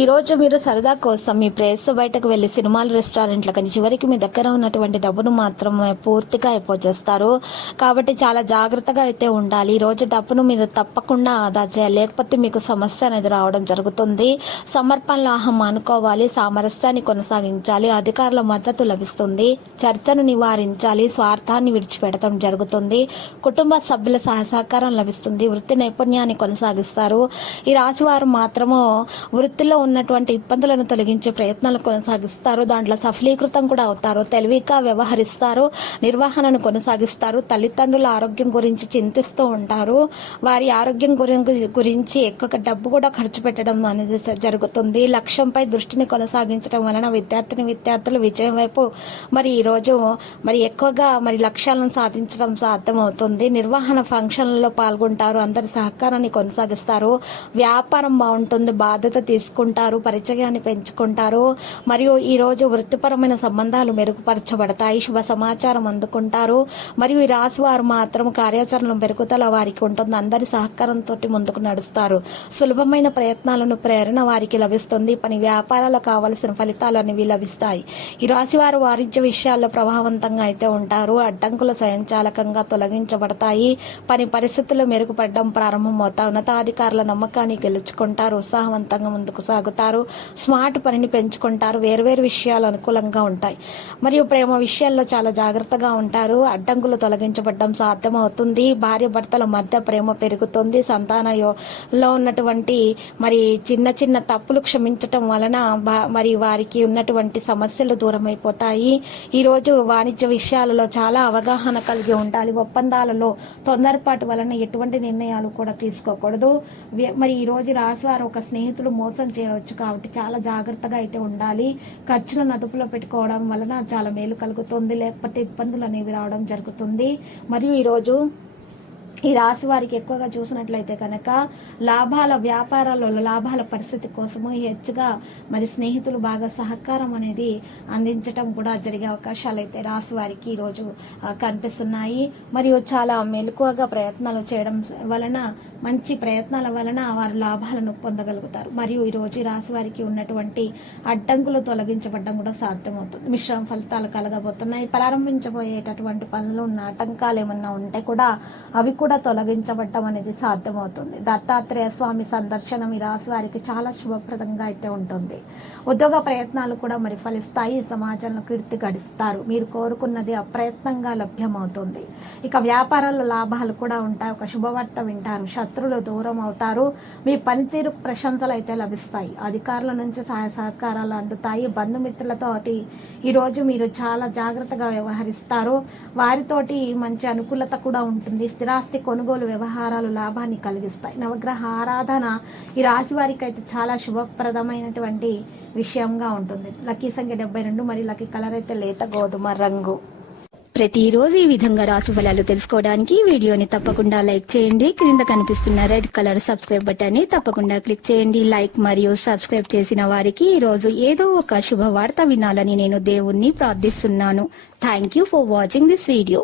ఈ రోజు మీరు సరదా కోసం మీ ప్రేస్ బయటకు వెళ్ళి సినిమాలు రెస్టారెంట్ల కానీ చివరికి మీ దగ్గర ఉన్నటువంటి డబ్బును మాత్రమే పూర్తిగా అయిపోచేస్తారు కాబట్టి చాలా జాగ్రత్తగా అయితే ఉండాలి. ఈ రోజు డబ్బును మీరు తప్పకుండా ఆదా చేయాలి. లేకపోతే మీకు సమస్య అనేది రావడం జరుగుతుంది. సమర్పణలో అహం అనుకోవాలి సామరస్యాన్ని కొనసాగించాలి. అధికారుల మద్దతు లభిస్తుంది. చర్చను నివారించాలి. స్వార్థాన్ని విడిచిపెడటం జరుగుతుంది. కుటుంబ సభ్యుల సహ సహకారం లభిస్తుంది. వృత్తి నైపుణ్యాన్ని కొనసాగిస్తారు. ఈ రాశి వారు మాత్రము వృత్తిలో ఉన్నటువంటి ఇబ్బందులను తొలగించే ప్రయత్నాలు కొనసాగిస్తారు. దాంట్లో సఫలీకృతం కూడా అవుతారు. తెలివిగా వ్యవహరిస్తారు. నిర్వహణను కొనసాగిస్తారు. తల్లిదండ్రుల ఆరోగ్యం గురించి చింతిస్తూ ఉంటారు. వారి ఆరోగ్యం గురించి ఎక్కువ డబ్బు కూడా ఖర్చు పెట్టడం అనేది జరుగుతుంది. లక్ష్యంపై దృష్టిని కొనసాగించడం వలన విద్యార్థిని విద్యార్థులు విజయం వైపు మరి ఈ రోజు మరి ఎక్కువగా మరి లక్ష్యాలను సాధించడం సాధ్యమవుతుంది. నిర్వహణ ఫంక్షన్లలో పాల్గొంటారు. అందరి సహకారాన్ని కొనసాగిస్తారు. వ్యాపారం బాగుంటుంది. బాధ్యత తీసుకుంటారు. పరిచయాన్ని పెంచుకుంటారు. మరియు ఈ రోజు వృత్తిపరమైన సంబంధాలు మెరుగుపరచబడతాయి. శుభ సమాచారం అందుకుంటారు. మరియు ఈ రాశి వారు మాత్రం కార్యాచరణ మెరుగుదల వారికి ఉంటుంది. అందరి సహకారంతో ముందుకు నడుస్తారు. సులభమైన ప్రయత్నాలను ప్రేరణ వారికి లభిస్తుంది. పని వ్యాపారాలకు కావలసిన ఫలితాలు అనేవి లభిస్తాయి. ఈ రాశి వారు వాణిజ్య విషయాల్లో ప్రభావవంతంగా అయితే ఉంటారు. అడ్డంకులు స్వయంచాలకంగా తొలగించబడతాయి. పని పరిస్థితులు మెరుగుపడడం ప్రారంభమవుతాయి. ఉన్నతాధికారుల నమ్మకాన్ని గెలుచుకుంటారు. ఉత్సాహవంతంగా ముందుకు సాగుతారు స్మార్ట్ పనిని పెంచుకుంటారు. వేర్వేరు విషయాలు అనుకూలంగా ఉంటాయి. మరియు ప్రేమ విషయాల్లో చాలా జాగ్రత్తగా ఉంటారు. అడ్డంకులు తొలగించబడడం సాధ్యమవుతుంది. భార్య భర్తల మధ్య ప్రేమ పెరుగుతుంది. సంతానలో ఉన్నటువంటి మరి చిన్న చిన్న తప్పులు క్షమించటం వలన మరి వారికి ఉన్నటువంటి సమస్యలు దూరం అయిపోతాయి ఈ రోజు వాణిజ్య విషయాలలో చాలా అవగాహన కలిగి ఉండాలి. ఒప్పందాలలో తొందరపాటు వలన ఎటువంటి నిర్ణయాలు కూడా తీసుకోకూడదు. మరి ఈ రోజు రాశివారు ఒక స్నేహితులు మోసం చేయ చేయవచ్చు కాబట్టి చాలా జాగ్రత్తగా అయితే ఉండాలి. ఖర్చులను అదుపులో పెట్టుకోవడం వలన చాలా మేలు కలుగుతుంది. లేకపోతే ఇబ్బందులు అనేవి రావడం జరుగుతుంది. మరియు ఈరోజు ఈ రాశి వారికి ఎక్కువగా చూసినట్లయితే కనుక లాభాల వ్యాపారాలలో లాభాల పరిస్థితి కోసము హెచ్చుగా మరి స్నేహితులు బాగా సహకారం అనేది అందించటం కూడా జరిగే అవకాశాలు అయితే రాశి వారికి ఈరోజు కనిపిస్తున్నాయి. మరియు చాలా మెలకువగా ప్రయత్నాలు చేయడం వలన మంచి ప్రయత్నాల వలన వారు లాభాలను పొందగలుగుతారు. మరియు ఈ రోజు రాశి వారికి ఉన్నటువంటి అడ్డంకులు తొలగించబడడం కూడా సాధ్యమవుతుంది. మిశ్రమ ఫలితాలు కలగబోతున్నాయి. ప్రారంభించబోయేటటువంటి పనులు ఉన్న ఆటంకాలు ఏమన్నా ఉంటే కూడా అవి కూడా తొలగించబడటం అనేది సాధ్యమవుతుంది. దత్తాత్రేయ స్వామి సందర్శనం ఈ రాశి వారికి చాలా శుభప్రదంగా అయితే ఉంటుంది. ఉద్యోగ ప్రయత్నాలు కూడా మరి ఫలిస్తాయి. సమాజంలో కీర్తి గడిస్తారు. మీరు కోరుకున్నది అప్రయత్నంగా లభ్యమవుతుంది. ఇక వ్యాపారాల లాభాలు కూడా ఉంటాయి. ఒక శుభవార్త వింటారు. శత్రులు దూరం అవుతారు. మీ పనితీరు ప్రశంసలు అయితే లభిస్తాయి. అధికారుల నుంచి సహాయ సహకారాలు అందుతాయి. బంధుమిత్రులతోటి ఈరోజు మీరు చాలా జాగ్రత్తగా వ్యవహరిస్తారు. వారితోటి మంచి అనుకూలత కూడా ఉంటుంది. స్థిరాస్తి కొనుగోలు వ్యవహారాలు లాభాన్ని కలిగిస్తాయి. నవగ్రహ ఆరాధన ఈ రాశి వారికి అయితే చాలా శుభప్రదమైనటువంటి విషయంగా ఉంటుంది. లక్కీ సంఖ్య డెబ్బై రెండు మరియు లక్కీ కలర్ అయితే లేత గోధుమ రంగు. ప్రతిరోజు ఈ విధంగా రాసు ఫలాలు తెలుసుకోవడానికి వీడియోని తప్పకుండా లైక్ చేయండి. క్రింద కనిపిస్తున్న రెడ్ కలర్ సబ్స్క్రైబ్ బటన్ని తప్పకుండా క్లిక్ చేయండి. లైక్ మరియు సబ్స్క్రైబ్ చేసిన వారికి ఈ రోజు ఏదో ఒక శుభవార్త వినాలని నేను దేవుణ్ణి ప్రార్థిస్తున్నాను. Thank you for watching this video